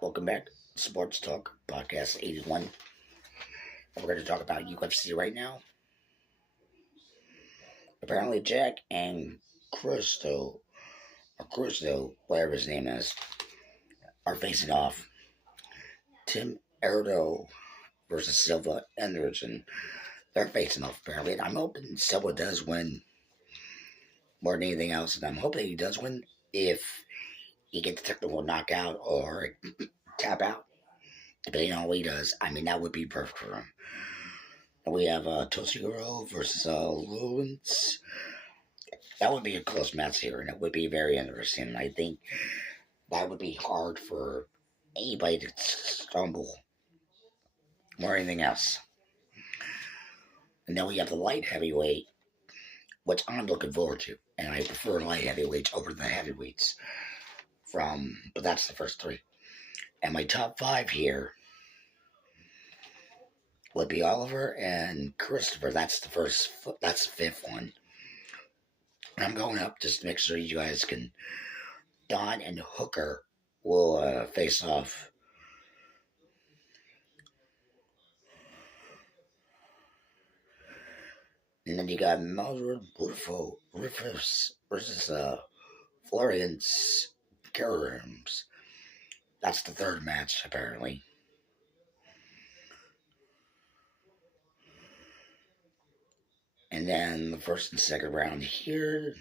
Welcome back, Sports Talk Podcast 81. We're going to talk about UFC right now. Apparently, Jack and Cristo, whatever his name is, are facing off. Tim Erdo versus Silva Anderson. They're facing off, apparently. And I'm hoping Silva does win more than anything else. And I'm hoping he does win if he gets a technical knockout or tap out. Depending on what he does, I mean, that would be perfect for him. We have Toshihiro versus Lawrence. That would be a close match here, and it would be very interesting. I think that would be hard for anybody to stumble more than anything else. And then we have the light heavyweight, which I'm looking forward to, and I prefer light heavyweights over the heavyweights. But that's the first three. And my top five here would be Oliver and Christopher. That's the fifth one. And I'm going up just to make sure you guys can. Don and Hooker will face off. And then you got Mildred Rufus versus Florence Kerrims. That's the third match, apparently. And then the first and second round here.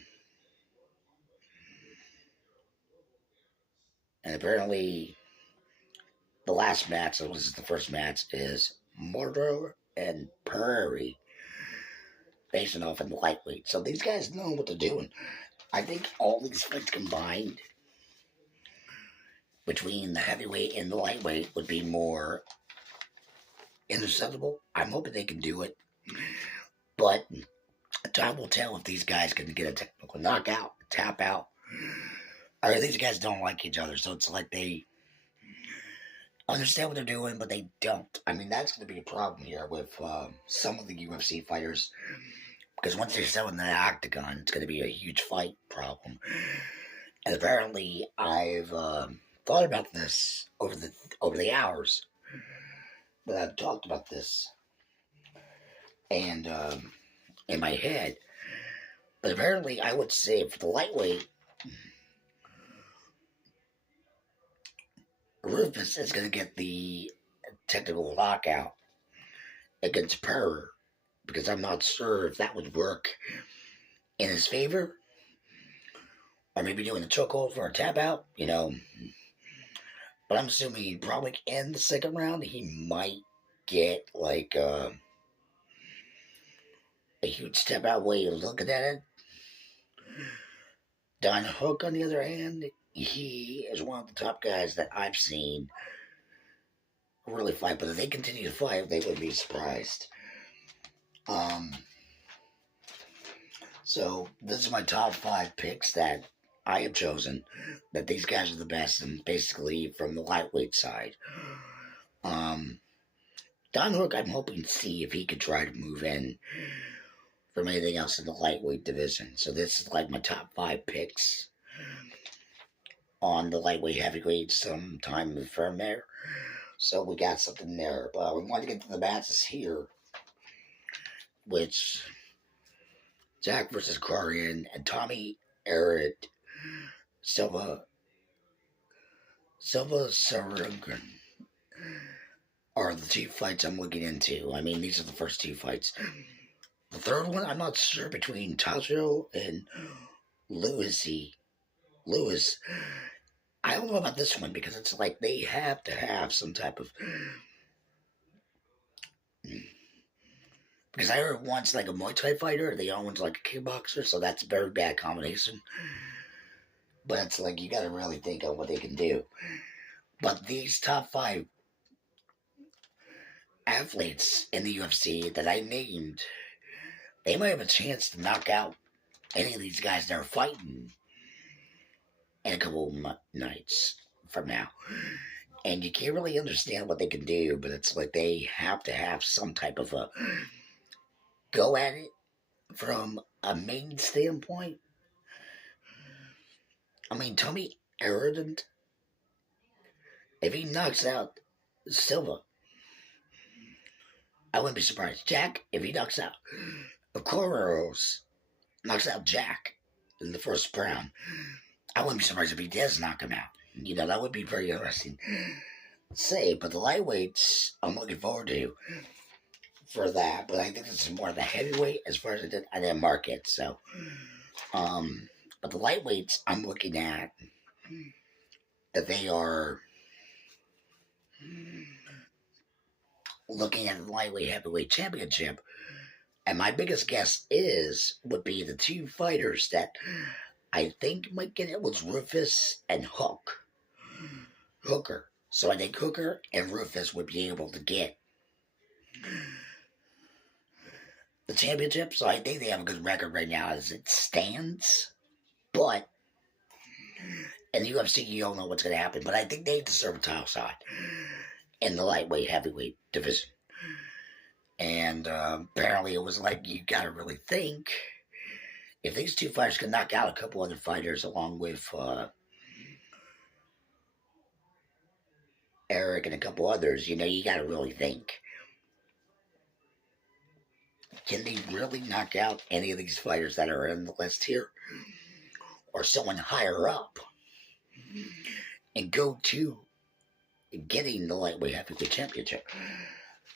And apparently, the last match, that was the first match, is Mordor and Prairie facing off in the lightweight. So these guys know what they're doing. I think all these fights combined between the heavyweight and the lightweight would be more interceptable. I'm hoping they can do it. But time will tell if these guys can get a technical knockout, tap out. Or these guys don't like each other, so it's like they understand what they're doing, but they don't. I mean, that's going to be a problem here with some of the UFC fighters. Because once they're still in the octagon, it's going to be a huge fight problem. And apparently, I've thought about this over the hours. But I've talked about this. And in my head. But apparently, I would say for the lightweight, Rufus is going to get the technical knockout against Perrer. Because I'm not sure if that would work in his favor. Or maybe doing a chokehold for a tap out, But I'm assuming he'd probably end the second round. He might get like a huge step out way of looking at it. Don Hook, on the other hand, he is one of the top guys that I've seen really fight. But if they continue to fight, they wouldn't be surprised. So this is my top five picks that I have chosen. That these guys are the best, and basically from the lightweight side. Don Hook, I'm hoping to see if he could try to move in from anything else in the lightweight division. So this is like my top five picks on the lightweight heavyweight, sometime from there. So we got something there. But we want to get to the matches here, which Jack versus Karian and Tommy Errett Silva Saragan are the two fights I'm looking into. I mean, these are the first two fights. The third one, I'm not sure, between Tajo and Lewis. I don't know about this one because it's like they have to have some type of. Because I heard once like a Muay Thai fighter, the other one's like a kickboxer, so that's a very bad combination. But it's like you gotta really think of what they can do. But these top five athletes in the UFC that I named, they might have a chance to knock out any of these guys that are fighting in a couple nights from now. And you can't really understand what they can do, but it's like they have to have some type of a go at it from a main standpoint. I mean, Tommy Arrogant If he knocks out Silva, I wouldn't be surprised. Jack, if he knocks out Okoro's, knocks out Jack in the first round, I wouldn't be surprised if he does knock him out. You know, that would be very interesting to say. But the lightweights, I'm looking forward to for that. But I think this is more of the heavyweight as far as I didn't mark it. So, but the lightweights, I'm looking at that they are looking at the lightweight heavyweight championship. And my biggest guess would be the two fighters that I think might get it was Rufus and Hooker. So I think Hooker and Rufus would be able to get the championship. So I think they have a good record right now as it stands. But in the UFC, you don't know what's going to happen. But I think they deserve a title shot in the lightweight heavyweight division. And apparently it was like, you got to really think. If these two fighters can knock out a couple other fighters along with Eric and a couple others, you know, you got to really think. Can they really knock out any of these fighters that are in the list here? Or someone higher up? And go to getting the lightweight heavyweight championship.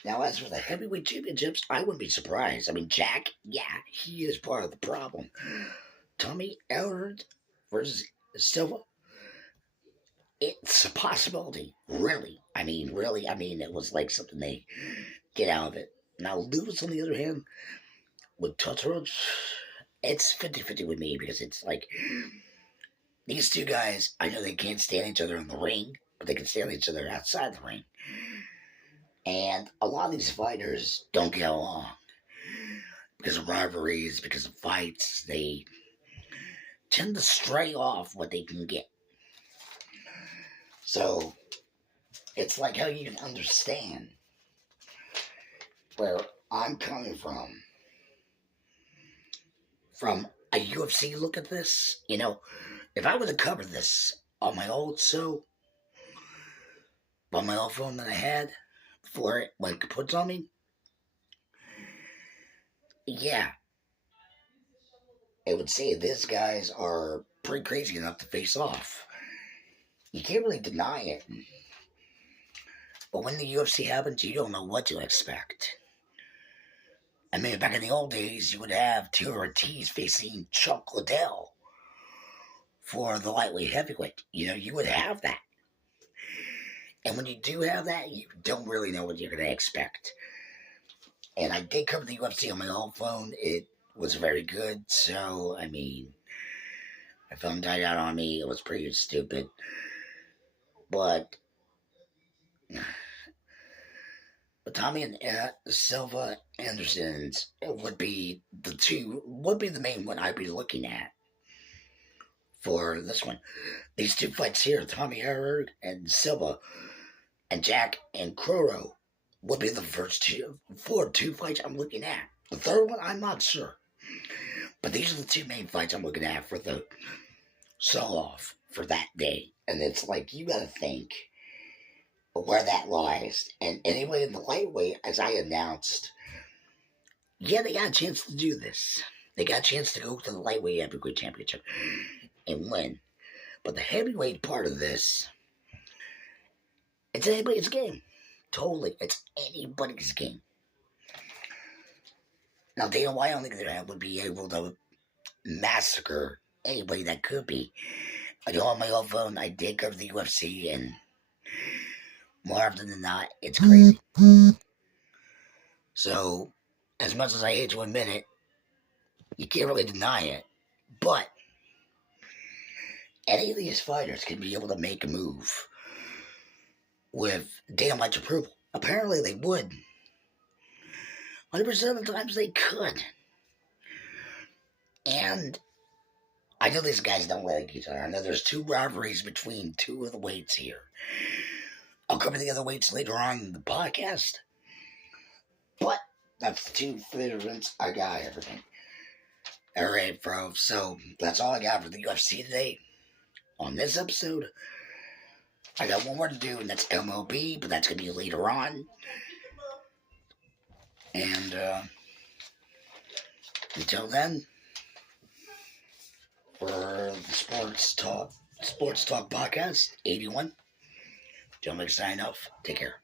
Now, as for the heavyweight championships, I wouldn't be surprised. I mean, Jack, yeah, he is part of the problem. Tommy Ellard versus Silva, it's a possibility. Really. I mean, it was like something they get out of it. Now, Lewis, on the other hand, with Tutteridge, it's 50-50 with me because it's like, these two guys, I know they can't stand each other in the ring, but they can stand each other outside the ring. And a lot of these fighters don't get along because of rivalries, because of fights. They tend to stray off what they can get. So it's like how you can understand where I'm coming from a UFC look at this. You know, if I were to cover this on my old on my old phone that I had before it went kaput on me, yeah, it would say these guys are pretty crazy enough to face off. You can't really deny it. But when the UFC happens, you don't know what to expect. I mean, back in the old days, you would have Tito Ortiz facing Chuck Liddell for the lightweight heavyweight. You know, you would have that. And when you do have that, you don't really know what you're going to expect. And I did cover the UFC on my old phone. It was very good. So, I mean, my phone died out on me. It was pretty stupid. But Tommy and Silva Anderson's would be the main one I'd be looking at for this one. These two fights here, Tommy Herrera and Silva, and Jack and Croro would be the first two fights I'm looking at. The third one, I'm not sure. But these are the two main fights I'm looking at for the sell-off for that day. And it's like, you gotta think where that lies. And anyway, in the lightweight, as I announced, yeah, they got a chance to do this. They got a chance to go to the lightweight heavyweight championship and win. But the heavyweight part of this, it's anybody's game. Totally. It's anybody's game. Now, Dana White, I don't think they would be able to massacre anybody that could be. I know on my old phone, I did cover the UFC, and more often than not, it's crazy. So, as much as I hate to admit it, you can't really deny it. But any of these fighters could be able to make a move with Dana White's approval. Apparently they would. 100% of the times they could. And I know these guys don't like each other. I know there's two rivalries between two of the weights here. I'll cover the other weights later on in the podcast. But that's the two favorites I got, everything. Alright, bro. So that's all I got for the UFC today. On this episode I got one more to do, and that's MLB, but that's going to be later on. And until then, for the Sports Talk Podcast 81, Joe McSign off. Take care.